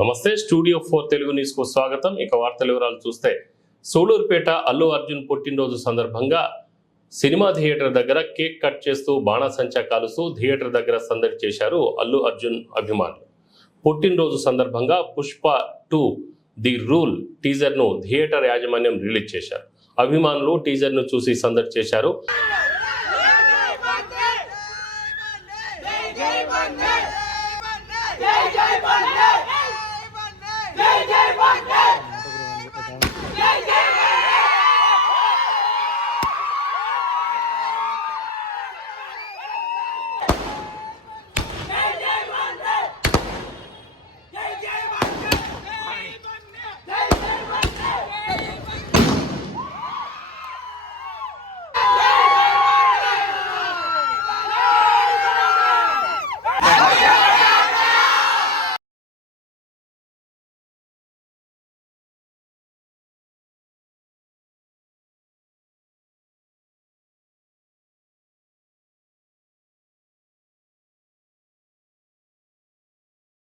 నమస్తే studio 4 Telugu news కు స్వాగతం. ఇక వార్తల వివరాలు చూస్తే సూళూరుపేట అల్లు అర్జున్ పుట్టినరోజు సందర్భంగా సినిమా థియేటర్ దగ్గర కేక్ కట్ చేస్తూ బాణాసంచా కాలుస్తూ థియేటర్ దగ్గర సందడి చేశారు అల్లు అర్జున్ అభిమానులు. పుట్టినరోజు సందర్భంగా పుష్ప 2 ది రూల్ టీజర్ ను థియేటర్ యాజమాన్యం రిలీజ్ చేశారు. అభిమానులు టీజర్ ను చూసి సందడి చేశారు.